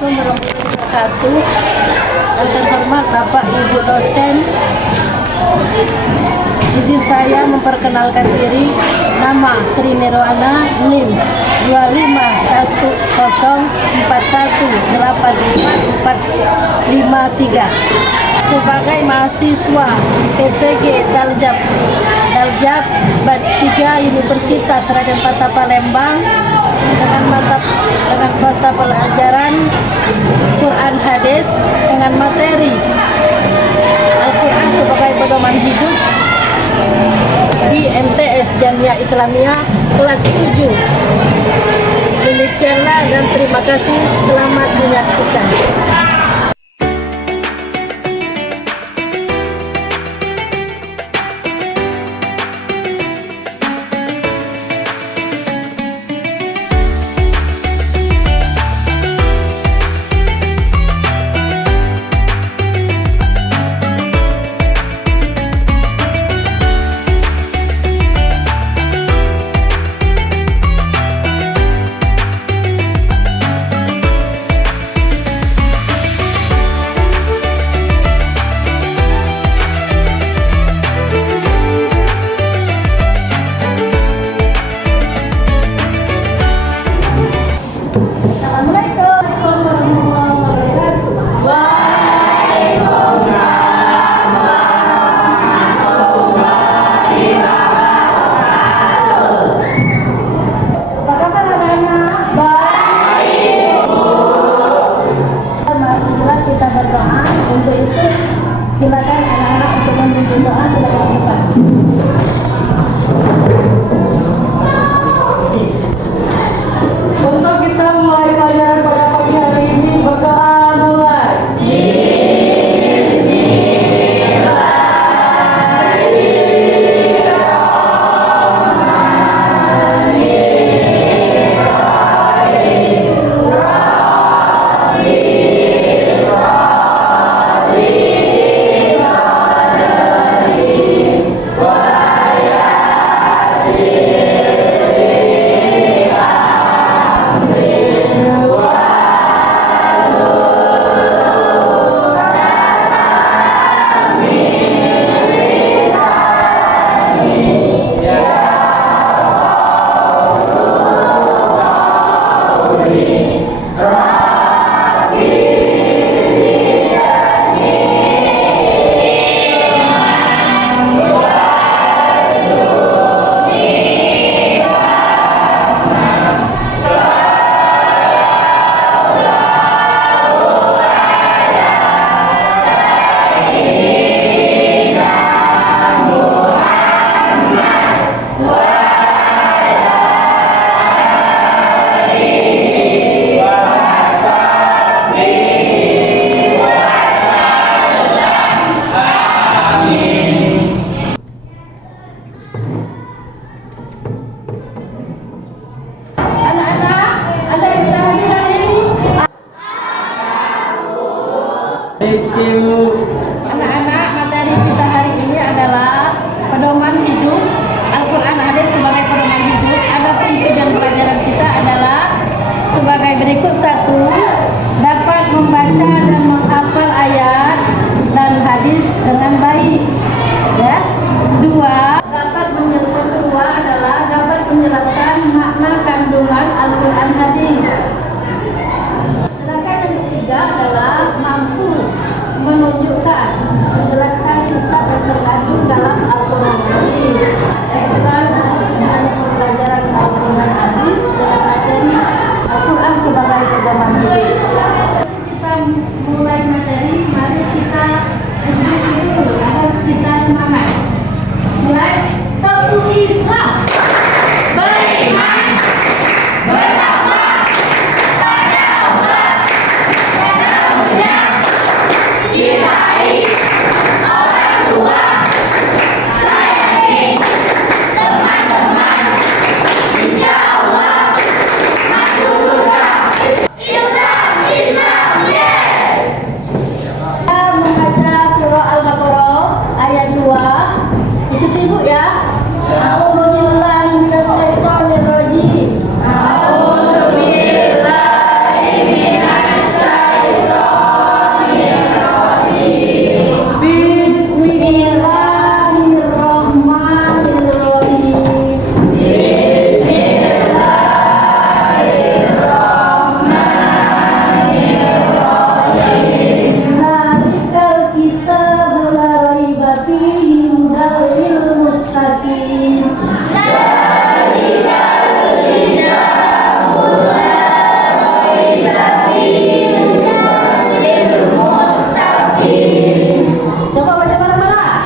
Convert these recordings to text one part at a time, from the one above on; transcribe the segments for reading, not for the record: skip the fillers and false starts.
Assalamualaikum warahmatullahi wabarakatuh. Yang terhormat Bapak Ibu dosen, izin saya memperkenalkan diri. Nama Sri Nirwana, NIM 25141855453 sebagai mahasiswa PPG Daljab Batch 3 Universitas Raden Patah Palembang dengan mata pelajaran Quran Hadis dengan materi Al-Quran sebagai pedoman hidup di MTS Jamiah Islamiyah kelas 7. Demikianlah dan terima kasih. Selamat menyaksikan. Untuk itu silakan anak-anak untuk memimpin doa, silakan depan. Untuk kita mulai pelajaran pada pagi hari ini, berdoa mulai. Anak-anak, materi kita hari ini adalah pedoman hidup, Al-Quran Hadis sebagai pedoman hidup. Adapun tujuan pelajaran kita adalah sebagai berikut: 1. Dapat membaca dan menghafal ayat dan hadis dengan baik. Ya. 2. Kedua adalah dapat menjelaskan makna kandungan Al-Quran Hadis. Sedangkan yang ketiga adalah mampu menunjukkan, menjelaskan sifat yang terkandung dalam Al-Quran Hadis. Dengan pelajaran Al-Quran Hadis dengan materi Al-Quran sebagai pedoman hidup. Kita mulai materi, mari kita sedikit dulu agar kita semangat. Mulai. Satu Islam, beriman, bertakwa pada Allah dan Rasulnya, cintai orang tua, sayangi teman-teman, insya Allah masuk surga. Islam Coba baca bareng-bareng.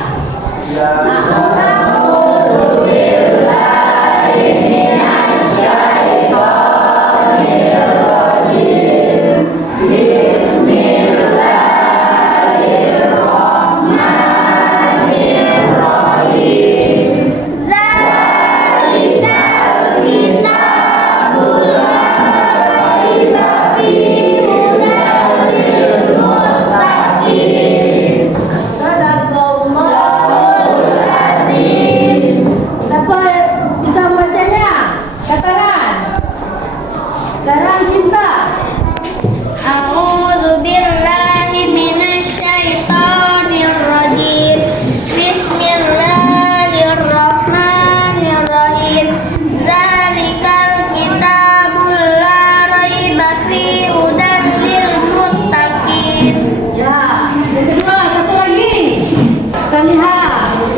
Siapa bisa membacanya? Katakan. Sekarang cinta. A'udzu billahi minasyaitonir rajim. Bismillahirrahmanirrahim. Zalikal kitabul la raiba fihi hudan lil muttaqin. Ya, yang kedua satu lagi. Samiha.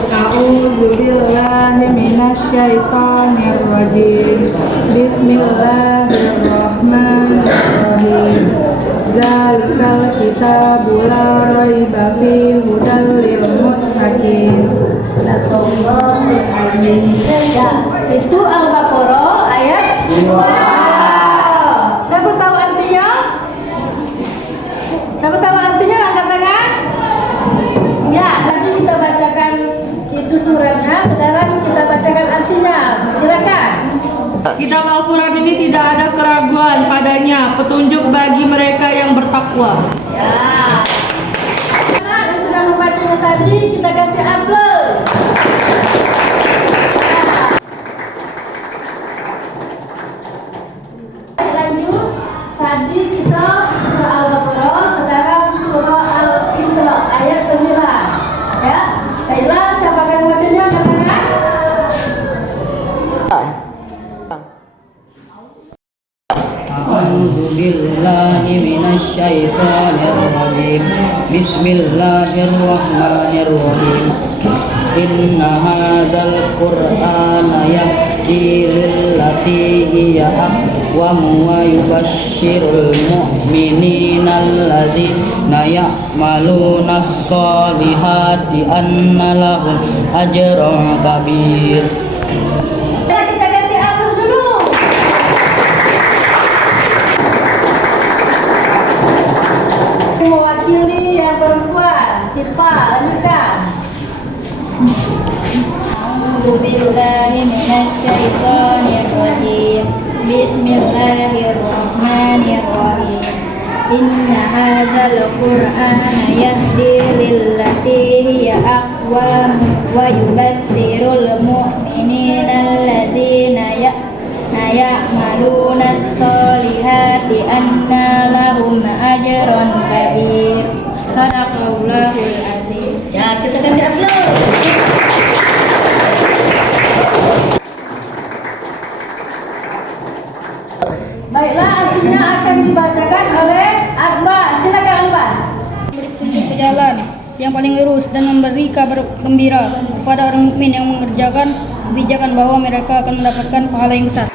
A'udzu billahi minasyaitonir rajim. Bismillahirrahmanirrahim. Zalikal kitabul la raiba fihi hudan lil muttaqin. Ya, itu Al-Baqarah ayat 2. Siapa tahu artinya? Siapa tahu artinya? Angkat tangan. Ya, nanti kita bacakan itu suratnya, sekarang kita bacakan artinya. Silakan. Kitab Al-Quran ini tidak ada keraguan padanya, petunjuk bagi mereka yang bertakwa. Ya. Nah, yang sudah membacanya tadi kita kasih upload. Lanjut. Tadi kita surah Al-Baqarah, sekarang surah Al-Isra ayat 9. Ya. Baiklah, siapa akan membacanya? Katakan. A'udzu billahi minasyaitonir rajim. Bismillahirrahmanirrahim. Inna hadzal qur'ana yahdi lillati hiya aqwam wa yubashshirul mu'minina alladzina ya'maluna sholihati anna lahum ajran kabir. Kita kasih upload dulu. Mewakili yang perempuan, Sipa, lanjutkan. A'udzu billahi minasyaitonir rajim. Bismillahirrahmanirrahim. Inna hadzal qur'ana yahdi lillati hiya aqwam wa yubassirul mu'minina alladzina ya'maluna sholihati anna lahum ajran kabir. Sadaqallahul azim. Ya, kita kasih upload. Baiklah, artinya akan dibacakan oleh Akbar. Silakan Akbar. Tunjuk ke jalan yang paling lurus dan memberi kabar gembira kepada orang mukmin yang mengerjakan kebijakan bahwa mereka akan mendapatkan pahala yang besar.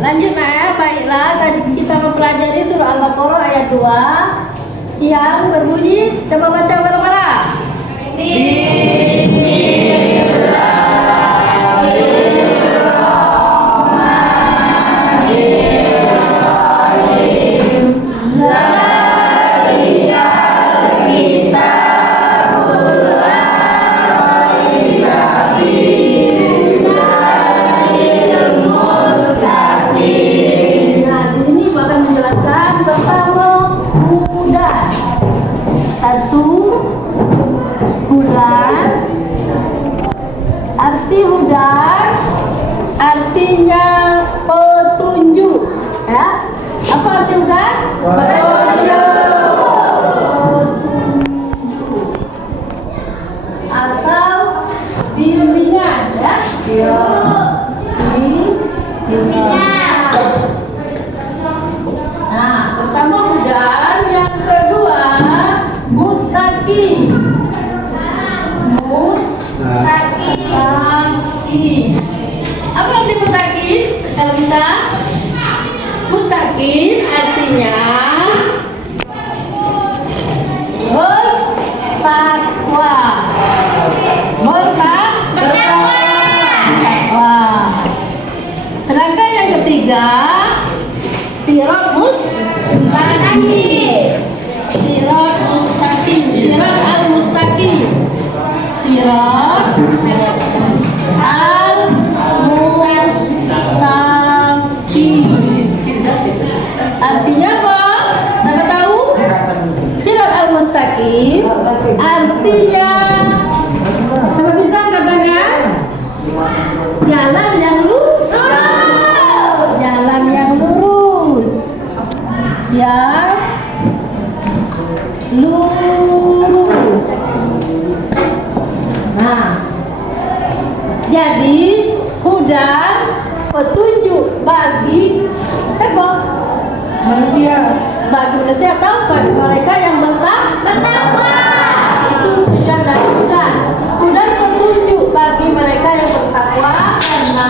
Lanjut ya, baiklah. Tadi kita mempelajari surah Al-Baqarah ayat 2 yang berbunyi, coba baca bareng-bareng. Nah, di sini Ibu akan menjelaskan tentang hudan. Satu, hudan. Arti hudan artinya petunjuk. Ya, apa arti hudan? Petunjuk. Atau bimbingan, ya. Bimbingan. Nah, pertama hudan, yang kedua muttaqi. Muttaqi. Apa arti muttaqi? Kalau bisa ketiga, sirat mustaqim. Sirat mustaqim, sirat al-mustaqim. Sirat al-mustaqim. Artinya apa? Siapa tahu? Sirat al-mustaqim artinya, siapa bisa katanya? Jalan yang lurus. Jalan yang lurus. Yang lurus. Nah, jadi hudan petunjuk bagi siapa? Manusia. Bagi manusia atau bagi mereka yang bertakwa. Itu tujuan dari hudan. Hudan petunjuk bagi mereka yang bertakwa, karena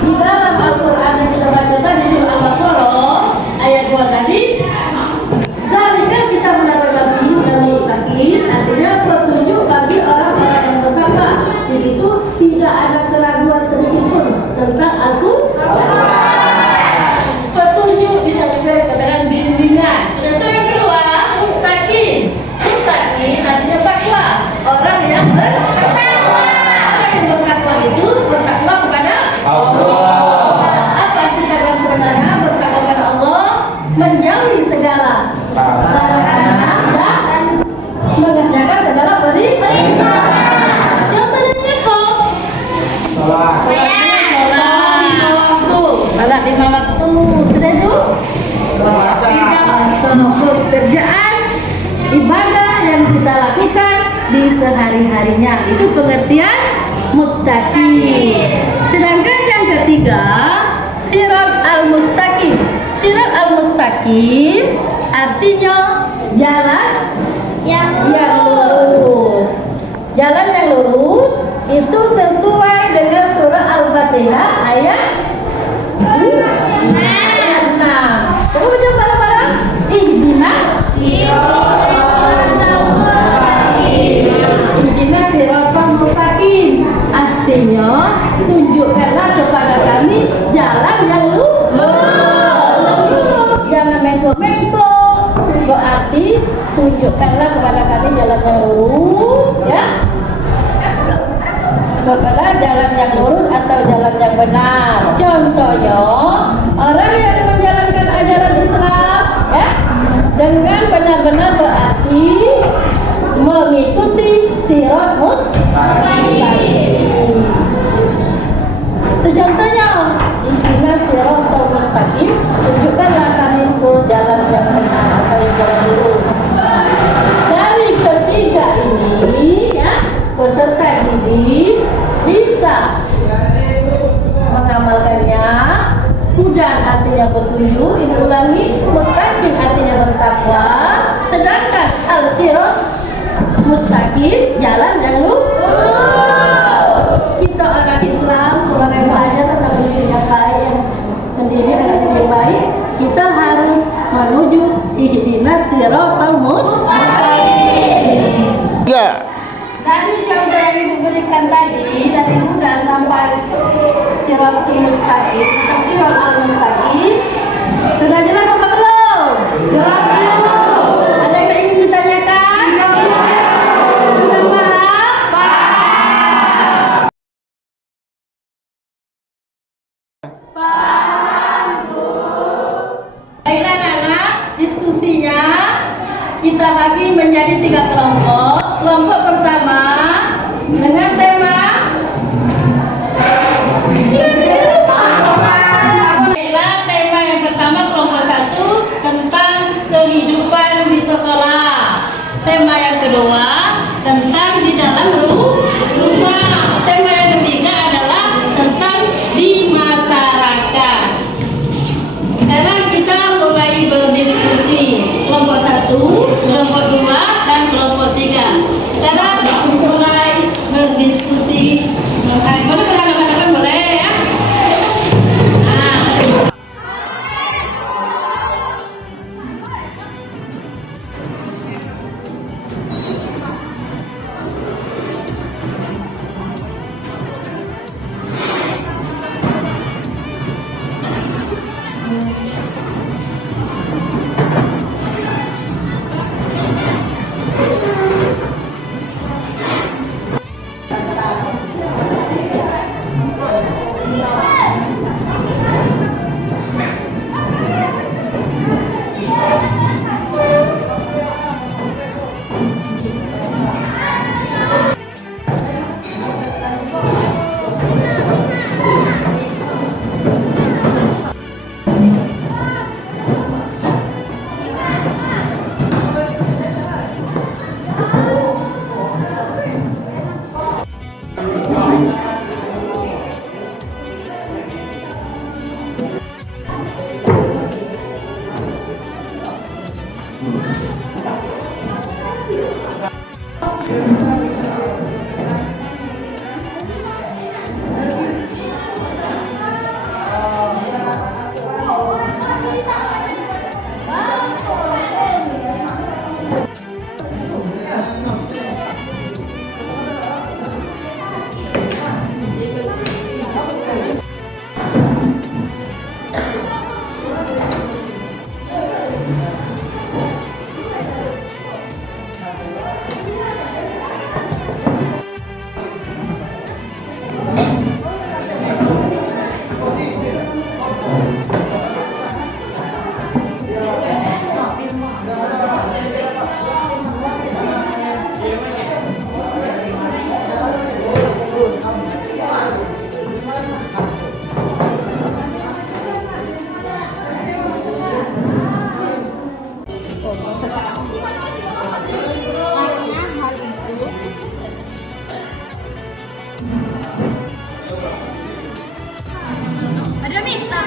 di dalam Al-Quran yang kita baca tadi surah Al-Baqarah ayat 2 tadi, zalika kita mendapat dan muttaqin, artinya petunjuk bagi orang-orang yang bertakwa. Di situ tidak ada keraguan sedikit pun tentang Al-Quran. Petunjuk bisa juga dikatakan bimbingan. Sudah itu yang kedua, muttaqin. Muttaqin artinya takwa. Orang yang bertakwa. Orang yang bertakwa itu bertakwa kepada Allah. Apa arti takwa sebenarnya? Bertakwa kepada Allah, menjauhi segala larangan dan mengerjakan segala perintah. Contohnya kok. Salat lima waktu. Sudah itu? Pekerjaan ibadah yang kita lakukan di sehari-harinya, itu pengertian muttaqin. Sedangkan yang ketiga, sirat al-mustaqim. Sirat al-mustaqim artinya jalan yang lurus. Jalan yang lurus itu sesuai dengan surah Al-Fatihah ayat 6. Coba baca bareng-bareng. Ihdinas siratal mustaqim. Artinya, tunjukkanlah kepada kami jalan yang lurus. Jangan mengko-mengko. Berarti tunjukkanlah kepada kami jalan yang lurus, ya. Kepada jalan yang lurus atau jalan yang benar. Contohnya, orang yang menjalankan ajaran Islam, ya, dengan benar-benar berarti mengikuti sirat mustaqim. Itu contohnya. Ihdinas siratal mustaqim, tunjukkanlah kami ke jalan yang benar atau yang jalan lurus. Dari ketiga ini, ya, peserta didik bisa mengamalkannya. Hudan artinya petunjuk, ini ulangi. Muttaqin artinya bertakwa. Sedangkan al-sirat mustaqim, jalan yang lurus. Kita orang Islam sebagai pelajar atau pendidik yang baik, yang mendidik anak yang baik, kita harus menuju ihdinas siratal mustaqim. Ya. Dari contoh yang diberikan tadi, dari hudan sampai siratul mustaqim atau sirat al-mustaqim, sudah jelas apa belum? Jelas belum? Ada yang ingin ditanyakan? Sudah paham? Paham, Bu. Baiklah anak-anak, diskusinya kita bagi menjadi 3 kelompok. Kelompok pertama dengan tema tema yang pertama, kelompok 1 tentang kehidupan di sekolah. Tema yang kedua tentang di dalam rumah. Tema yang ketiga adalah tentang di masyarakat. Sekarang kita mulai berdiskusi. Kelompok 1, kelompok 2, dan kelompok 3. Sekarang Karena hal itu, ada minta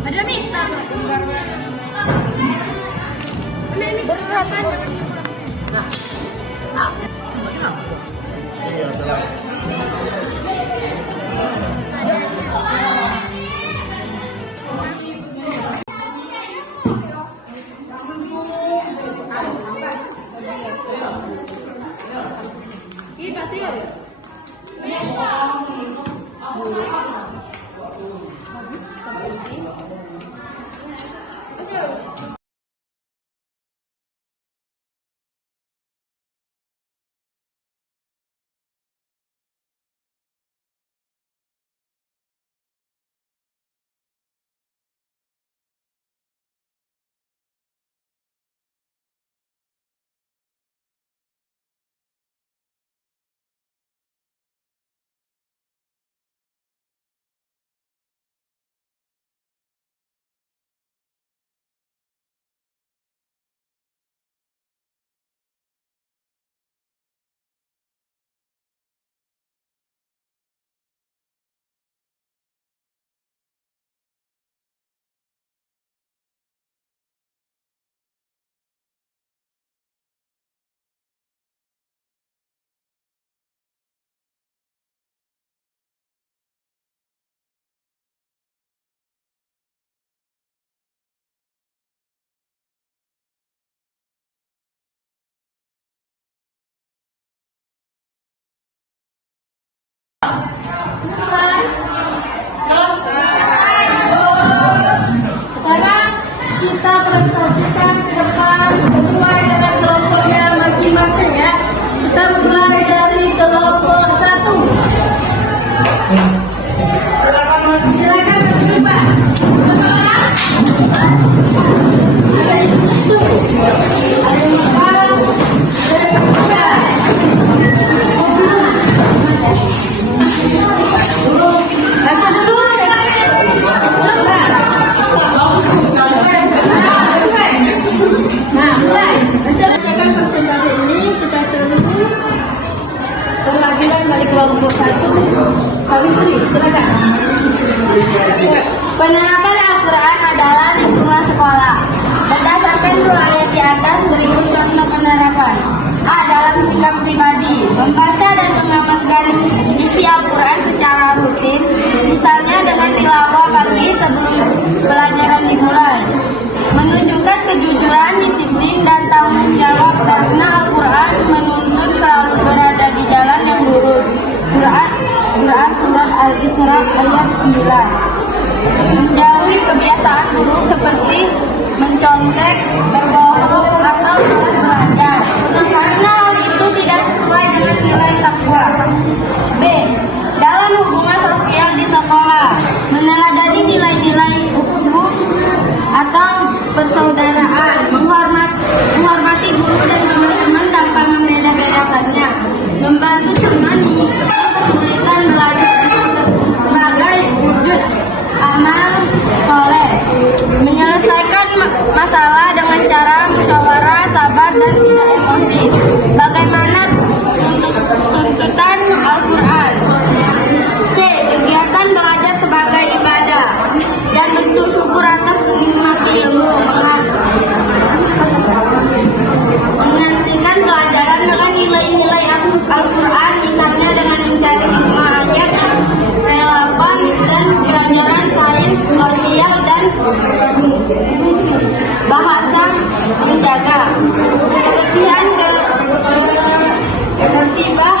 ada minta Sekarang kita prestasikan ke depan sesuai dengan kelompoknya masing-masing ya. Kita mulai dari kelompok 1. Silakan maju Pak. Ada Menjauhi kebiasaan buruk seperti mencontek, berbohong, atau malas belajar, karena hal itu tidak sesuai dengan nilai takwa. B. Dalam hubungan sosial di sekolah, meneladani nilai-nilai ukhuwah atau persaudaraan, menghormati guru dan teman-teman tanpa membeda-bedakannya, membantu teman di kesulitan belajar sebagai wujud amal soleh, menyelesaikan masalah dengan cara musyawarah, sabar, dan tidak emosi, bagaimana tuntutan Al-Quran. C. Kegiatan belajar sebagai ibadah dan bentuk syukur atas menikmati ilmu, menghentikan pelajaran dengan nilai-nilai Al-Quran, misalnya dengan mencari hikmah ayat yang relevan dan pelajaran sains, sosial, dan bahasa menjaga kebersihan, ketertiban,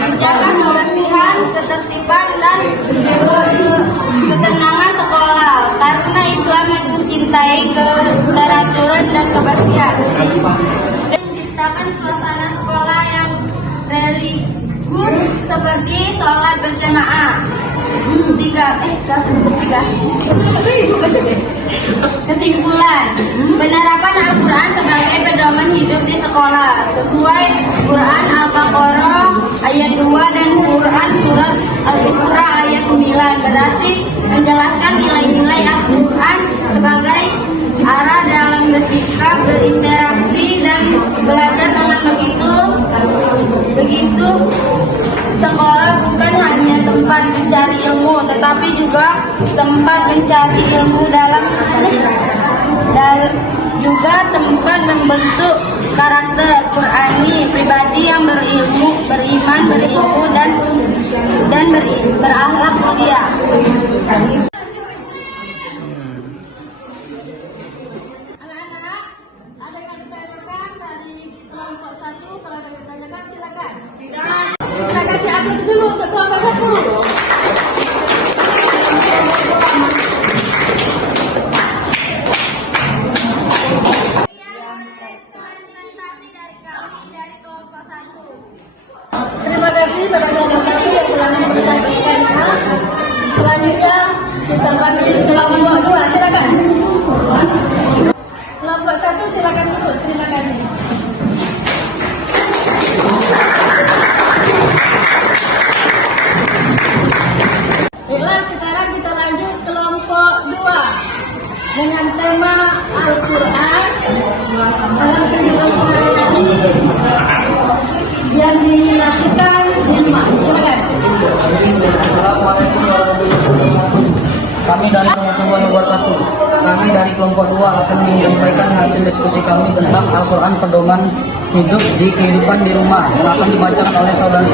menjaga kebersihan, ketertiban, dan ketenangan sekolah, karena Islam mencintai keteraturan dan kebersihan. Dan menciptakan suasana sekolah yang religius seperti sholat berjamaah. Kesimpulan, penerapan Al-Quran sebagai pedoman hidup di sekolah sesuai Quran Al-Baqarah ayat 2 dan Quran Surat Al-Isra ayat 9 berarti menjelaskan nilai-nilai Al-Quran sebagai arah dalam bersikap, berinteraksi, dan belajar. Dengan begitu sekolah bukan hanya tempat mencari ilmu, tetapi juga tempat mencari ilmu juga tempat membentuk karakter Qurani pribadi yang berilmu, beriman, berilmu, dan berakhlak mulia. Anak-anak, ada yang ditanyakan dari kelompok 1, kalau ada yang ditanyakan silakan. Kita kasih aplaus dulu untuk kelompok 1. Terima kasih pada kelompok 1 yang telah mempersampaikan. Selanjutnya kita panggil selama 2, silakan. Kelompok 1 silakan dulu. Terima kasih. Baiklah, sekarang kita lanjut kelompok 2 dengan tema Al-Quran dalam kehidupan yang dilakukan di rumah. Silakan. Kami dari Warahmatullahi Wabarakatuh. Kami dari kelompok 2 akan menyampaikan hasil diskusi kami tentang Al-Quran pedoman hidup di kehidupan di rumah yang akan dibacakan oleh saudari.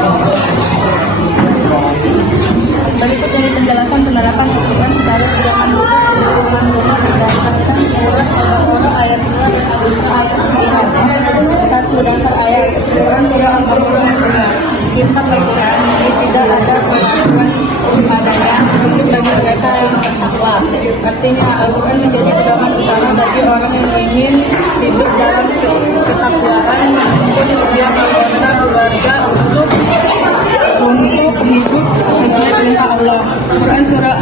Berikut dari penjelasan penerapan Al-Quran secara pedoman rumah berdasarkan surat Al-Baqarah ayat 2 dan Al-Isra ayat 9. 1. Dasar ayat Quran surah Al-Baqarah. Kitab Al-Quran ini tidak ada peraturan padanya bagi mereka yang bertakwa. Artinya Al-Quran menjadi pedoman utama bagi orang yang ingin hidup dalam ketakwaan, mengikuti setiap anggota keluarga untuk hidup sesuai perintah Allah. Quran surah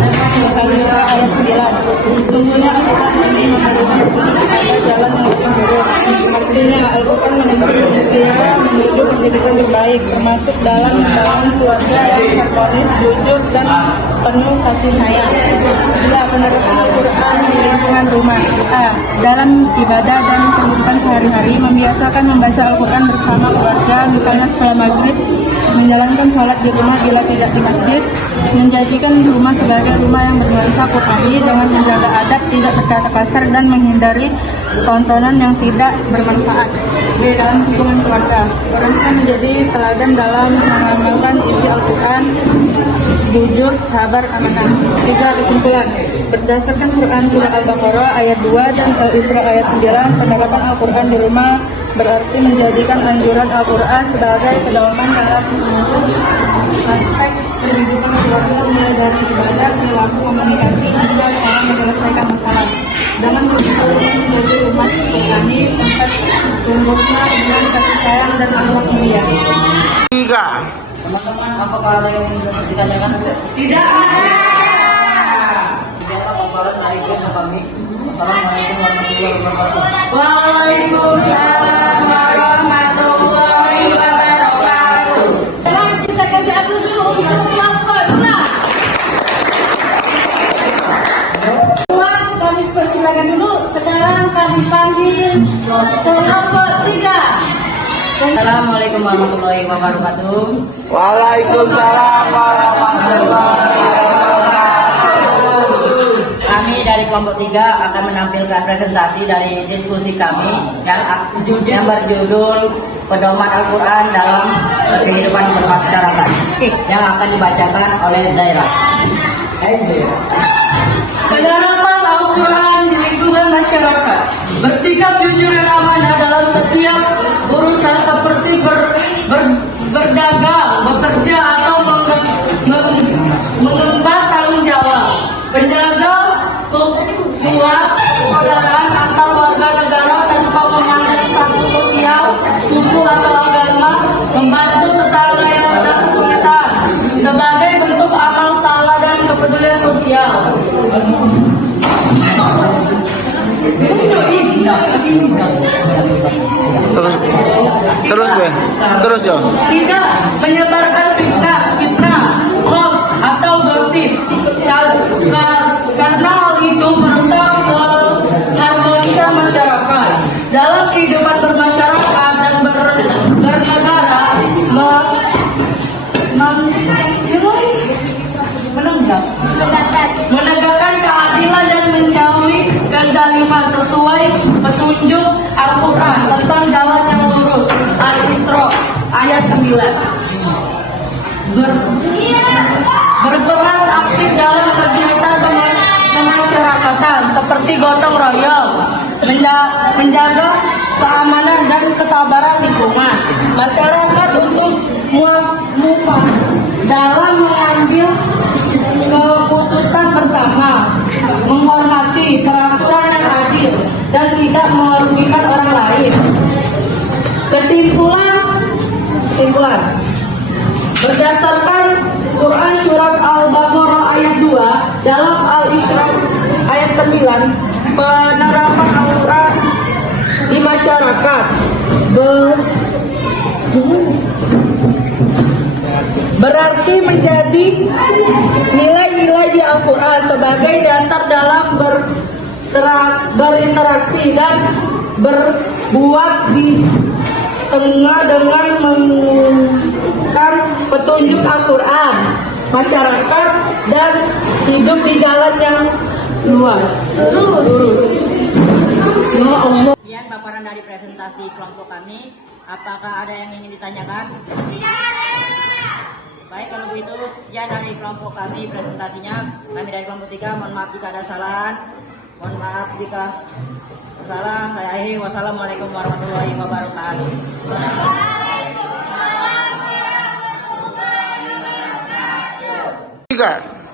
Al-Isra ayat 9. Sesungguhnya Al-Quran ini mengadakan kepada jalan yang lurus. Artinya Al-Quran menuntut manusia menuju kehidupan terbaik, termasuk dalam keluarga yang harmonis, jujur, dan penuh kasih sayang. Penerapan Al-Quran di lingkungan rumah. Dalam ibadah dan kehidupan sehari-hari, membiasakan membaca Al-Quran bersama keluarga, misalnya setelah maghrib, menjalankan sholat di rumah bila tidak di masjid, menjadikan rumah sebagai rumah yang bernuansa Qurani dengan menjaga adab, tidak berkata kasar, dan menghindari tontonan yang tidak bermanfaat. Di dalam hubungan keluarga, orang Islam menjadi teladan dalam mengamalkan isi Al-Quran, jujur, sabar, amanah. 3. Kesimpulan, berdasarkan Quran surah Al-Baqarah ayat 2 dan Al-Isra ayat 9, penerapan Al-Quran di rumah berarti menjadikan anjuran Al-Quran sebagai pedoman dalam seluruh aspek kehidupan keluarga, mulai dari ibadah, perilaku, komunikasi, hingga cara menyelesaikan masalah. Dengan begitu menjadi umat kami tempat tumbuhnya hubungan kasih sayang dan akhlak mulia. Teman-teman, apakah ada yang ingin ditanyakan? Tidak ada. Tidaklah paparan dari kelompok kami. Wassalamualaikum warahmatullahi wabarakatuh. Waalaikumsalam warahmatullahi wabarakatuh. Sekarang kita kasih aplaus dulu untuk kelompok 2. Kami persilakan dulu. Sekarang kami panggil kelompok 3. Assalamualaikum warahmatullahi wabarakatuh. Waalaikumsalam warahmatullahi wabarakatuh. Kami dari kelompok 3 akan menampilkan presentasi dari diskusi kami yang berjudul Pedoman Al-Quran dalam Kehidupan Bermasyarakat yang akan dibacakan oleh Zaira. Penerapan Al-Quran di lingkungan masyarakat. Bersikap jujur dan amanah dalam setiap urusan seperti berdagang, bekerja atau mengemban tanggung jawab. Penjaga kuat persaudaraan antar warga negara tanpa memandang status sosial, suku atau agama. Membantu tetangga yang sedang kesulitan sebagai bentuk amal salah dan kepedulian sosial. Terus ya. Tidak menyebarkan fitnah, hoax atau gosip karena hal itu merusak keharmonisan masyarakat. Dalam kehidupan bermasyarakat dan bernegara, menegakkan keadilan dan menjauhi kezaliman sesuai petunjuk Al-Quran tentang jalan yang lurus. Al-Isra ayat 9. Berperan aktif dalam kegiatan kemasyarakatan seperti gotong royong, menjaga keamanan dan kesabaran lingkungan masyarakat untuk mufah dalam mengambil keputusan bersama, menghormati peraturan yang adil dan tidak merugikan orang lain. Kesimpulan berdasarkan Quran surat Al-Baqarah ayat 2 dalam Al-Isra ayat 9, penerapan Al-Quran di masyarakat berarti menjadi nilai-nilai di Al-Quran sebagai dasar dalam berinteraksi dan berbuat di tengah dengan menggunakan petunjuk Al-Quran masyarakat dan hidup di jalan yang lurus. Ya Allah. Sekian paparan dari presentasi kelompok kami. Apakah ada yang ingin ditanyakan? Baik, kalau begitu sekian dari kelompok kami presentasinya. Kami dari kelompok 3 mohon maaf jika ada kesalahan. Mohon maaf jika salah. Saya akhiri. Wassalamualaikum warahmatullahi wabarakatuh.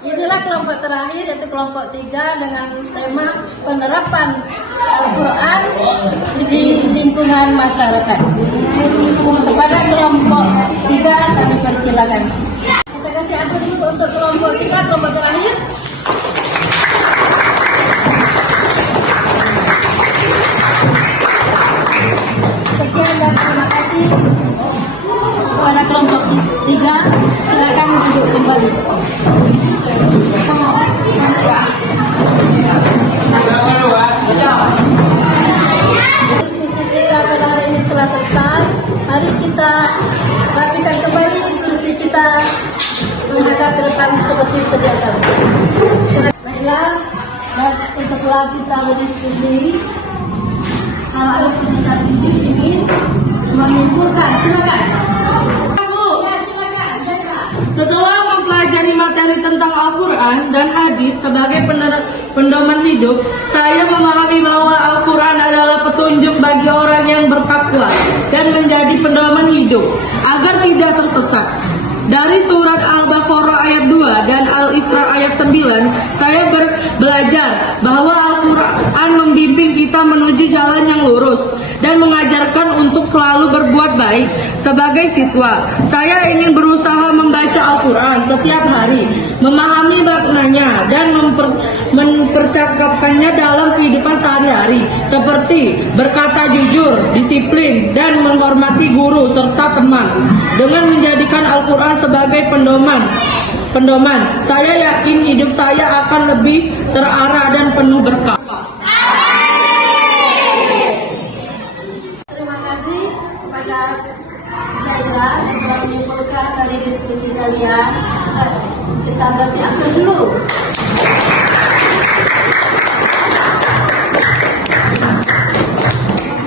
Inilah kelompok terakhir, yaitu kelompok 3 dengan tema penerapan Al-Quran di lingkungan masyarakat. Kepada kelompok 3 kami persilakan. Kita kasih aplaus dulu untuk kelompok 3, kelompok terakhir. Sekian dan terima kasih kepada kelompok 3. Silakan duduk kembali. Diskusi kita pada hari ini telah selesai. Mari kita rapikan kembali kursi kita menghadap ke depan seperti sedia kala. Baiklah, setelah kita berdiskusi, kalau ada peserta didik ingin menunjukkan, silakan. Setelah mempelajari materi tentang Al-Quran dan hadis sebagai pedoman hidup, saya memahami bahwa Al-Quran adalah petunjuk bagi orang yang bertakwa. bertakwa dan menjadi pedoman hidup agar tidak tersesat. Dari surat Al-Baqarah ayat 2 dan Al-Isra ayat 9, saya belajar bahwa Al-Quran membimbing kita menuju jalan yang lurus dan mengajarkan untuk selalu berbuat baik. Sebagai siswa, saya ingin berusaha membaca Al-Quran setiap hari, memahami maknanya dan mempercakapkannya dalam kehidupan sehari-hari, seperti berkata jujur, disiplin, dan menghormati guru serta teman. Dengan menjadikan Al-Quran sebagai pendoman, saya yakin hidup saya akan lebih terarah dan penuh berkah. Terima kasih kepada Zaira yang telah menyimpulkan dari diskusi kalian. Kita kasih akses dulu.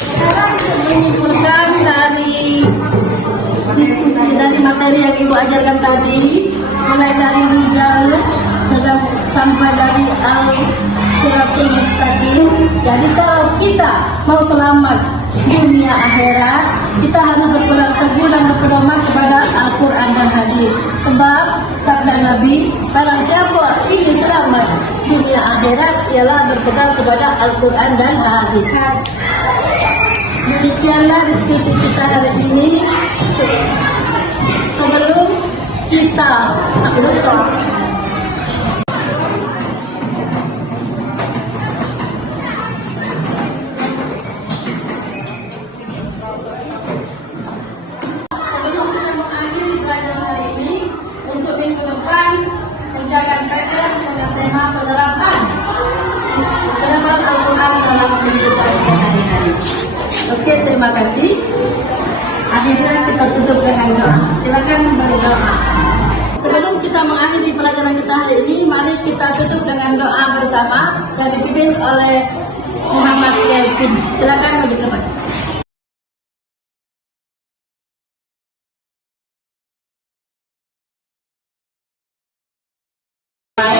Sekarang untuk menyimpulkan dari diskusi dari materi yang Ibu ajarkan tadi, mulai dari Rijal sampai dari Al-Siratul Mustaqim. Jadi kalau kita mau selamat dunia akhirat, kita harus berpegang teguh dan berpedoman kepada Al-Quran dan hadis. Sebab sabda Nabi, barang siapa ingin selamat dunia akhirat ialah berpegang kepada Al-Quran dan hadis. Demikianlah diskusi kita hari ini. Sebelum kita berkelas, sebelum kita mengakhiri pelajaran hari ini, untuk minggu depan kerjakan PR dengan tema penerapan Al-Quran dalam kehidupan sehari-hari. Oke, terima kasih. Akhirnya kita tutup dengan doa. Silakan berdoa. Sebelum kita mengakhiri pelajaran kita hari ini, mari kita tutup dengan doa bersama yang dipimpin oleh Muhammad Yalvin. Silakan bagi depan.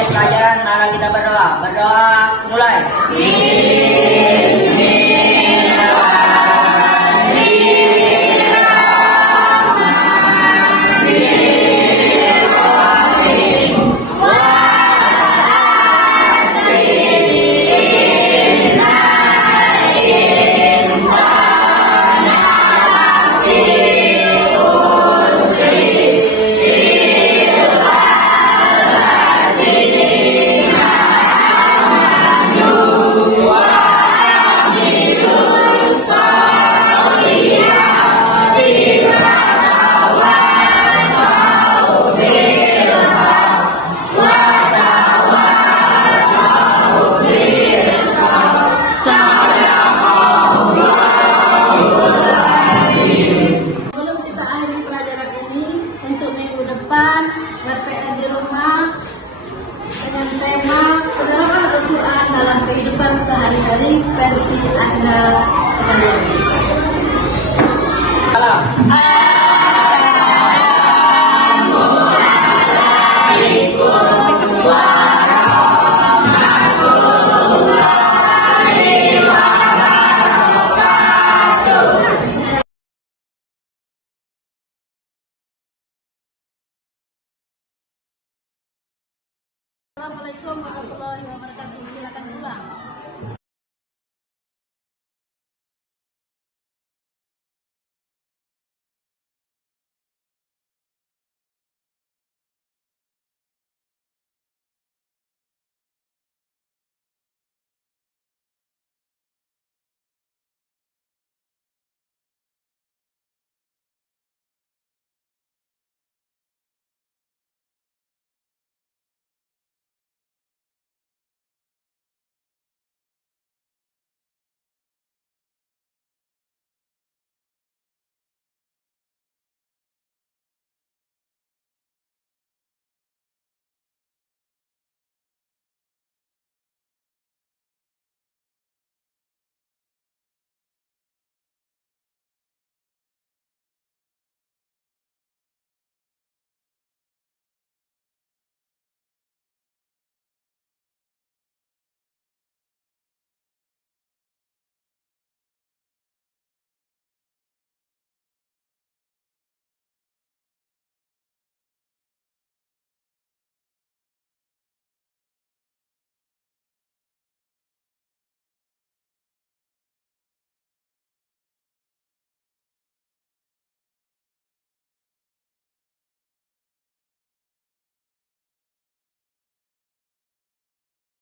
Pelajaran, mari kita berdoa. Berdoa mulai. Kehidupan sehari-hari versi Anda sekalian. Salam.